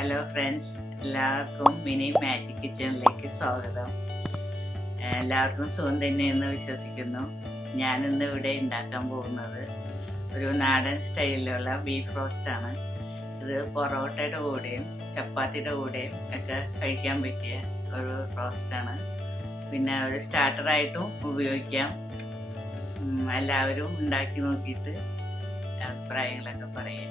Hello friends, എല്ലാവർക്കും mini magic കിച്ചണിലേക്ക് സ്വാഗതം. എല്ലാവർക്കും സുഖം തന്നെയെന്ന് വിശ്വസിക്കുന്നു. ഞാനിന്ന് ഇവിടെ ഉണ്ടാക്കാൻ പോകുന്നത് ഒരു നാടൻ സ്റ്റൈലിലുള്ള ബീഫ് റോസ്റ്റാണ്. ഇത് പൊറോട്ടയുടെ കൂടെയും ചപ്പാത്തിയുടെ കൂടെയും ഒക്കെ കഴിക്കാൻ പറ്റിയ ഒരു റോസ്റ്റാണ്. പിന്നെ ഒരു സ്റ്റാർട്ടറായിട്ടും ഉപയോഗിക്കാം. എല്ലാവരും ഉണ്ടാക്കി നോക്കിയിട്ട് അഭിപ്രായങ്ങളൊക്കെ പറയാം.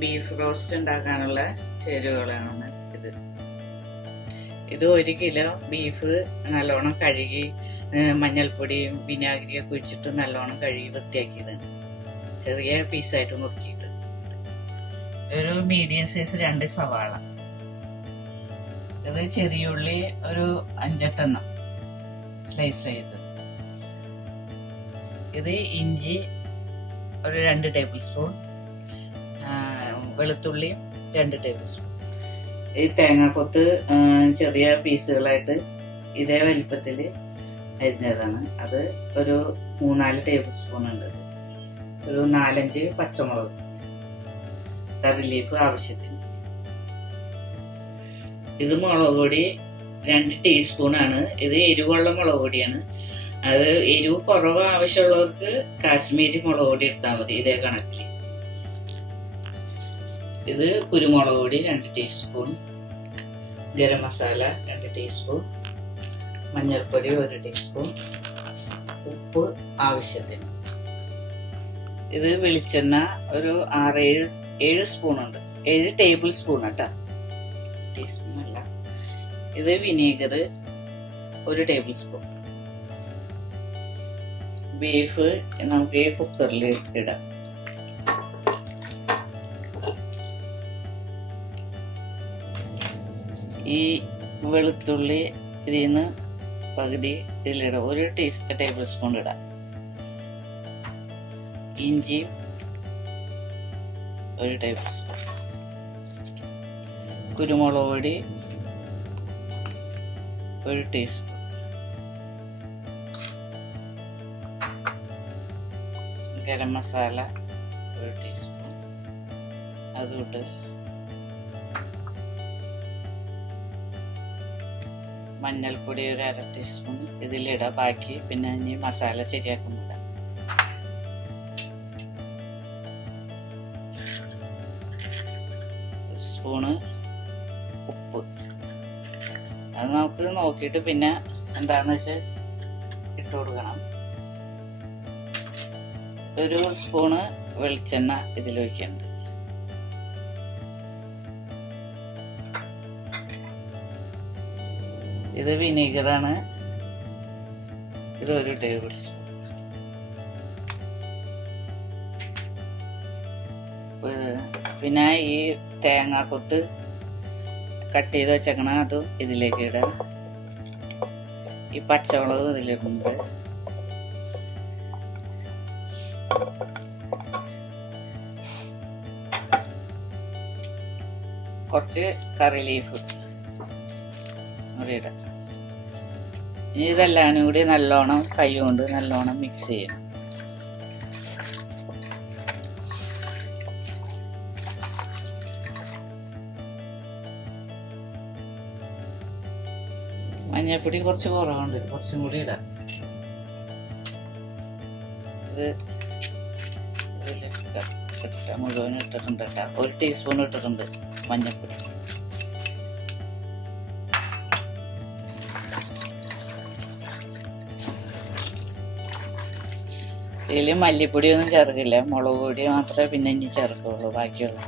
ബീഫ് റോസ്റ്റ് ഉണ്ടാക്കാനുള്ള ചേരുവകളാണ് ഇത് 1 കിലോ ബീഫ് നല്ലോണം കഴുകി മഞ്ഞൾപ്പൊടിയും വിനാഗിരിയൊക്കെ ഒഴിച്ചിട്ട് നല്ലോണം കഴുകി വൃത്തിയാക്കിയതാണ്. ചെറിയ പീസായിട്ട് നുറുക്കിയിട്ട് ഒരു മീഡിയം സൈസ് 2 സവാള, ഇത് ചെറിയുള്ളി ഒരു 5-8 സ്ലൈസ് ചെയ്ത്, ഇത് ഇഞ്ചി ഒരു 2 ടേബിൾ സ്പൂൺ, വെളുത്തുള്ളി 2 ടേബിൾ സ്പൂൺ. ഈ തേങ്ങാക്കൊത്ത് ചെറിയ പീസുകളായിട്ട് ഇതേ വലിപ്പത്തിൽ അരിഞ്ഞതാണ്. അത് ഒരു 3-4 ടേബിൾ സ്പൂൺ ഉണ്ട്. ഒരു 4-5 പച്ചമുളക്, കറി ലീഫ് ആവശ്യത്തിന്. ഇത് മുളക് പൊടി 2 ടീസ്പൂണാണ്. ഇത് എരിവുള്ള മുളക് പൊടിയാണ്. അത് എരിവ് കുറവ് ആവശ്യമുള്ളവർക്ക് കാശ്മീരി മുളക് പൊടി എടുത്താൽ മതി ഇതേ കണക്കിൽ. ഇത് കുരുമുളക് പൊടി 2 ടീസ്പൂൺ, ഗരം മസാല 2 ടീസ്പൂൺ, മഞ്ഞൾപ്പൊടി 1 ടീസ്പൂൺ, ഉപ്പ് ആവശ്യത്തിന്. ഇത് വെളിച്ചെണ്ണ ഒരു 6-7 സ്പൂൺ ഉണ്ട്. 7 ടേബിൾ സ്പൂൺ കേട്ടോ, ടീസ്പൂൺ അല്ല. ഇത് വിനീഗർ 1 ടേബിൾ സ്പൂൺ. ബീഫ് നമുക്ക് കുക്കറിൽ ഇടാം. ഈ വെളുത്തുള്ളി ഇതിൽ നിന്ന് പകുതി ഇതിലിടാം, 1 ടേബിൾ സ്പൂൺ ഇടാം. ഇഞ്ചി 1 ടേബിൾ സ്പൂൺ, കുരുമുളക് പൊടി 1 ടീസ്പൂൺ, ഗരം മസാല 1 ടീസ്പൂൺ, അതുകൊണ്ട് മഞ്ഞൾപ്പൊടി 1/2 ടീസ്പൂൺ ഇതിലിടാം. ബാക്കി പിന്നെ ഇനി മസാല ശരിയാക്കുമ്പോൾ ഇടാം. സ്പൂണ് ഉപ്പ്, അത് നമുക്ക് നോക്കിയിട്ട് പിന്നെ എന്താണെന്ന് വെച്ചാൽ ഇട്ട് കൊടുക്കണം. 1 സ്പൂണ് വെളിച്ചെണ്ണ ഇതിലൊഴിക്കുന്നുണ്ട്. ഇത് വിനീഗറാണ്, ഇത് 1 ടേബിൾ സ്പൂൺ. പിന്നെ ഈ തേങ്ങാക്കൊത്ത് കട്ട് ചെയ്ത് വെച്ചേക്കണ അതും ഇതിലേക്ക് ഇടാം. ഈ പച്ചമുളക് ഇതിലിടുന്നത്, കുറച്ച് കറി ലീഫ് ഇടാം. ഇനി ഇതെല്ലാം കൂടി നല്ലോണം കൈ കൊണ്ട് നല്ലോണം മിക്സ് ചെയ്യണം. മഞ്ഞൾപ്പൊടി കുറച്ച് കുറവുണ്ട്, കുറച്ചും കൂടി ഇടാം. ഇത് മുഴുവൻ ഇട്ടിട്ടുണ്ട് കേട്ടോ, 1 ടീസ്പൂൺ ഇട്ടിട്ടുണ്ട് മഞ്ഞൾപ്പൊടി. ഇതിൽ മല്ലിപ്പൊടിയൊന്നും ചേർക്കില്ല, മുളക് പൊടി മാത്രമേ പിന്നെ ഇനി ചേർക്കുള്ളൂ. ബാക്കിയുള്ള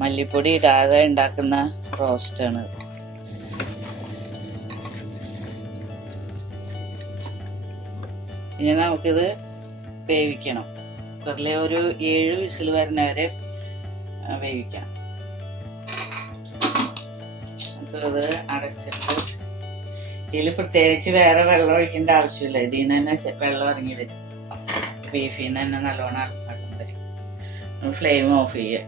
മല്ലിപ്പൊടി ഇടാതെ ഉണ്ടാക്കുന്ന റോസ്റ്റാണ് ഇത്. ഇനി നമുക്കിത് വേവിക്കണം. കുക്കറിലെ ഒരു 7 വിസിൽ വരുന്നവരെ വേവിക്കാം. നമുക്കിത് അടച്ചിട്ട് ഇതിൽ പ്രത്യേകിച്ച് വേറെ വെള്ളം ഒഴിക്കേണ്ട ആവശ്യമില്ല. ഇതിൽ നിന്ന് തന്നെ വെള്ളം ഇറങ്ങി വരും. ബീഫിൽ നിന്ന് തന്നെ നല്ലോണം വെള്ളം വരും. ഫ്ലെയിം ഓഫ് ചെയ്യുക.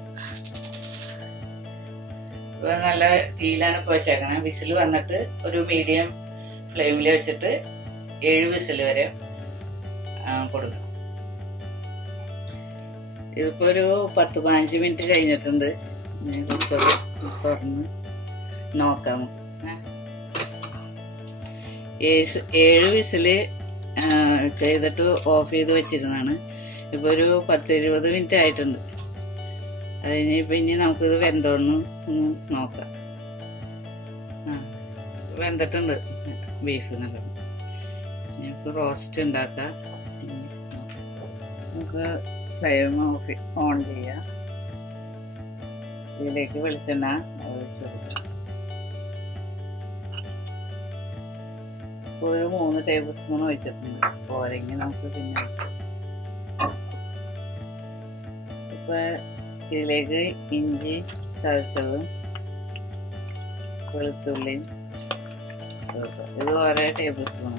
നല്ല തീയിലാണ് ഇപ്പോൾ വെച്ചേക്കണേ. വിസിൽ വന്നിട്ട് ഒരു മീഡിയം ഫ്ലെയിമിൽ വെച്ചിട്ട് 7 വിസിൽ വരെ കൊടുക്കണം. ഇതിപ്പോൾ ഒരു 10-15 മിനിറ്റ് കഴിഞ്ഞിട്ടുണ്ട്. കുക്കർ തുറന്ന് നോക്കാം. 7 വിസില് ചെയ്തിട്ട് ഓഫ് ചെയ്ത് വെച്ചിരുന്നാണ്. ഇപ്പോൾ ഒരു 10-20 മിനിറ്റ് ആയിട്ടുണ്ട്. അത് കഴിഞ്ഞിപ്പോൾ ഇനി നമുക്കിത് വെന്തോന്ന് ഒന്ന് നോക്കാം. വെന്തിട്ടുണ്ട് ബീഫ് നല്ലോണം. നമുക്ക് റോസ്റ്റ് ഉണ്ടാക്കാം. നമുക്ക് ഫ്ലെയിം ഓൺ ചെയ്യാം. ഇതിലേക്ക് വെളിച്ചെണ്ണ ഒഴിച്ചു കൊടുക്കാം. ഒരു 3 ടേബിൾ സ്പൂൺ ഒഴിച്ചിട്ടുണ്ട്. പോരെങ്കിൽ നമുക്ക് പിന്നെ ഇപ്പം ഇതിലേക്ക് ഇഞ്ചി ചതച്ചതും വെളുത്തുള്ളിയും ഇത് ഓരോ ടേബിൾ സ്പൂൺ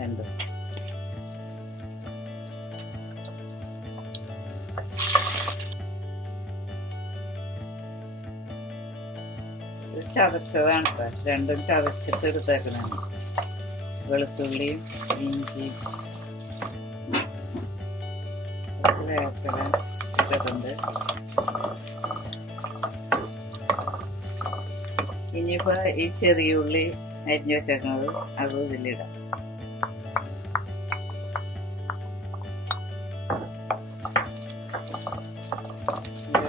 രണ്ടും. ചതച്ചതാണ് കേട്ടോ, രണ്ടും ചതച്ചിട്ട് എടുത്തേക്കുന്നതാണ്. വെളുത്തുള്ളിയും ഇഞ്ചിയും വേപ്പില ഇട്ടിട്ടുണ്ട്. ഇനിയിപ്പോ ഈ ചെറിയ ഉള്ളി അരിഞ്ഞു വെച്ചേക്കുന്നത് അത് ഇതിലിടാം.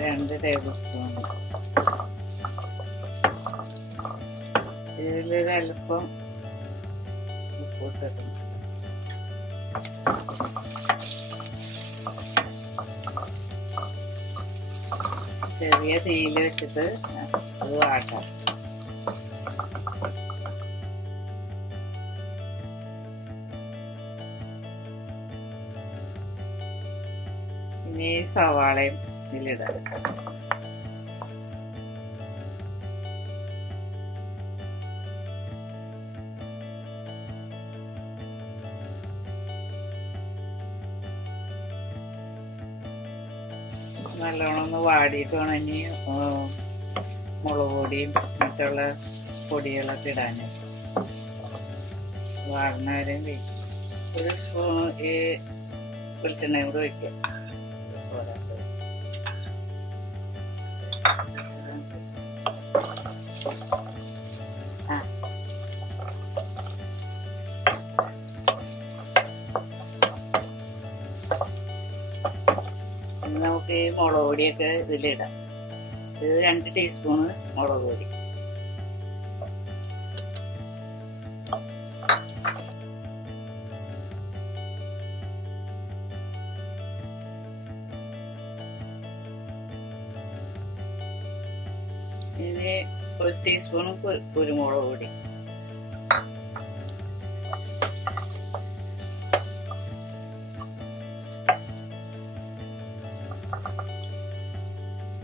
2 ടേബിൾ സ്പൂൺ. ഇതിലൊരു അല്പം ഉപ്പിട്ടിട്ടുണ്ട്. ചെറിയ തീയിൽ വെച്ചിട്ട് അത് വാട്ടാം. ഇനി സവാളയും ഇതിലിടാം. നല്ലോണം ഒന്ന് വാടിയിട്ട് വേണം ഇനി മുളക് പൊടിയും മറ്റുള്ള പൊടികളൊക്കെ ഇടാൻ. വാടുന്നവരെയും വെക്കും. ഒരു സ്പൂൺ ഈ വെളിച്ചെണ്ണയും കൂടെ വയ്ക്കുക. നമുക്ക് ഈ മുളക് പൊടിയൊക്കെ ഇതിലിടാം. ഇത് 2 ടീസ്പൂണ് മുളക് പൊടി. ഇനി 1 ടീസ്പൂണ് കുരുമുളക് പൊടി.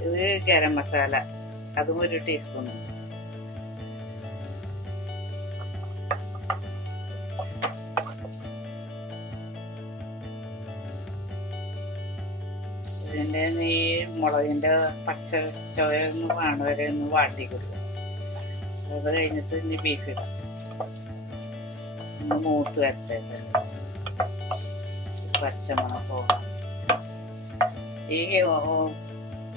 ഇത് ഗരം മസാല, അതും 1 ടീസ്പൂൺ. ഇതിൻ്റെ ഈ മുളകിൻ്റെ പച്ച ചുവയൊന്ന് കാണുന്ന വരെ ഒന്ന് വാട്ടി കൊടുക്കുക. അത് കഴിഞ്ഞിട്ട് ഇനി ബീഫ് ഇടാം. ഒന്ന് മൂത്ത് വരട്ടെ, പച്ചമണം പോകാം. ഈ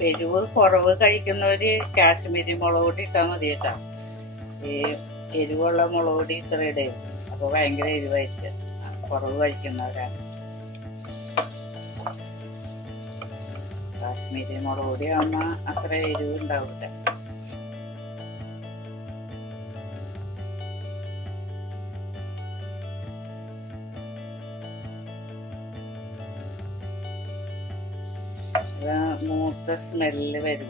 എരിവ് കുറവ് കഴിക്കുന്നവര് കാശ്മീരി മുളക് പൊടി ഇട്ടാൽ മതി കേട്ടോ. ഈ എരിവുള്ള മുളക് പൊടി ഇത്ര ഇടരുത്, അപ്പോൾ ഭയങ്കര എരിവായിരിക്കും. കുറവ് കഴിക്കുന്നവരാണ്. കാശ്മീരി മുളക് പൊടി ആകുമ്പോൾ അത്ര എരിവ് ഉണ്ടാവില്ല. മൂത്ത സ്മെല്ല് വരും.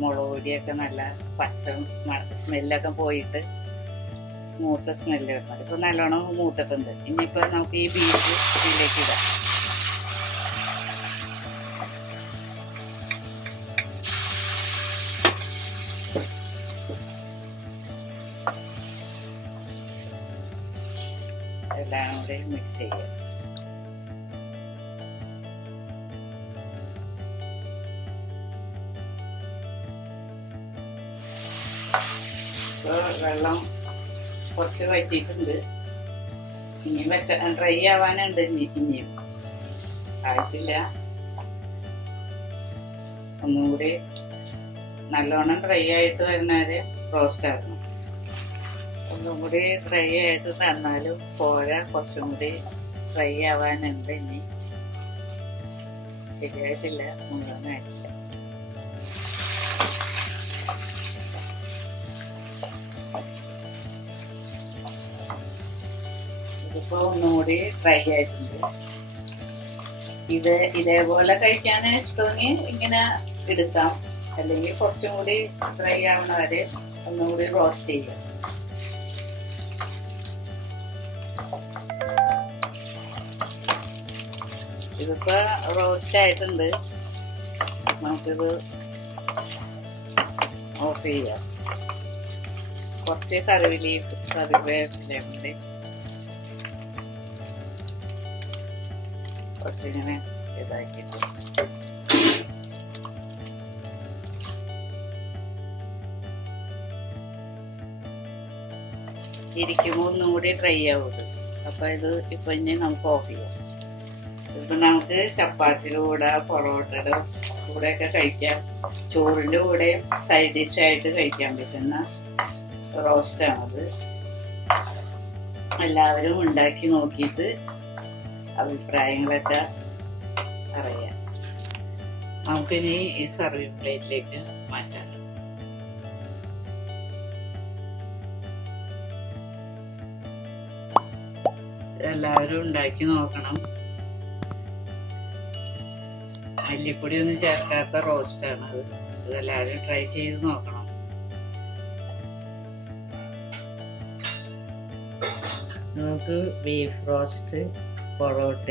മുളക് പൊടിയൊക്കെ നല്ല പച്ച സ്മെല്ലൊക്കെ പോയിട്ട് സ്മൂത്ത് സ്മെല്ല് വരുന്നത്. ഇപ്പൊ നല്ലോണം മൂത്തിട്ടുണ്ട്. ഇനിയിപ്പോ നമുക്ക് ഈ ബീഫ് ഇതിലേക്ക് ഇടാം. എല്ലാം കൂടി മിക്സ് ചെയ്യാം. വെള്ളം കുറച്ച് വറ്റിയിട്ടുണ്ട്. ഇനി ഡ്രൈ ആവാനുണ്ട്. ഇനിയും ആയിട്ടില്ല. ഒന്നും കൂടി നല്ലോണം ഡ്രൈ ആയിട്ട് വരുന്നവരെ റോസ്റ്റ് ആക്കണം. ഒന്നും കൂടി ഡ്രൈ ആയിട്ട് തന്നാലും പോരാ, കുറച്ചും കൂടി ഡ്രൈ ആവാനുണ്ട്. ഇനി ശരിയായിട്ടില്ല, മുഴുവനായിട്ടില്ല. ഇതിപ്പോ ഒന്നും കൂടി ഡ്രൈ ആയിട്ടുണ്ട്. ഇതേപോലെ കഴിക്കാൻ ഇഷ്ടമെങ്കിൽ ഇങ്ങനെ എടുക്കാം, അല്ലെങ്കിൽ കുറച്ചും കൂടി ഡ്രൈ ആവണ വരെ ഒന്നും കൂടി റോസ്റ്റ് ചെയ്യാം. ഇതിപ്പോ റോസ്റ്റ് ആയിട്ടുണ്ട്. നമുക്കിത് ഓഫ് ചെയ്യാം. കുറച്ച് കറിവേപ്പിലയുണ്ട്, കുറച്ചിങ്ങനെ ഇതാക്കിയിട്ട് ഇരിക്കുമ്പോൾ ഒന്നും കൂടി ഡ്രൈ ആവുന്നത്. അപ്പൊ ഇത് ഇപ്പൊ ഇനി നമുക്ക് ഓഫ് ചെയ്യാം. ഇപ്പൊ നമുക്ക് ചപ്പാത്തിയുടെ കൂടെ, പൊറോട്ടയുടെ കൂടെ ഒക്കെ കഴിക്കാം. ചോറിന്റെ കൂടെ സൈഡ് ഡിഷ് ആയിട്ട് കഴിക്കാൻ പറ്റുന്ന റോസ്റ്റാണത്. എല്ലാവരും ഉണ്ടാക്കി നോക്കിയിട്ട് അഭിപ്രായങ്ങളൊക്കെ അറിയാം. നമുക്കിനി ഈ സർവിങ് പ്ലേറ്റിലേക്ക് മാറ്റാം. എല്ലാവരും ഉണ്ടാക്കി നോക്കണം. മല്ലിപ്പൊടി ഒന്നും ചേർക്കാത്ത റോസ്റ്റാണത്. ഇതെല്ലാവരും ട്രൈ ചെയ്ത് നോക്കണം. നമുക്ക് ബീഫ് റോസ്റ്റ്, പൊറോട്ട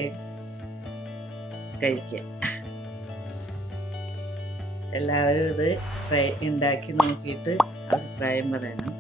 കഴിക്കാം. എല്ലാവരും ഇത് ഉണ്ടാക്കി നോക്കിയിട്ട് അഭിപ്രായം പറയണം.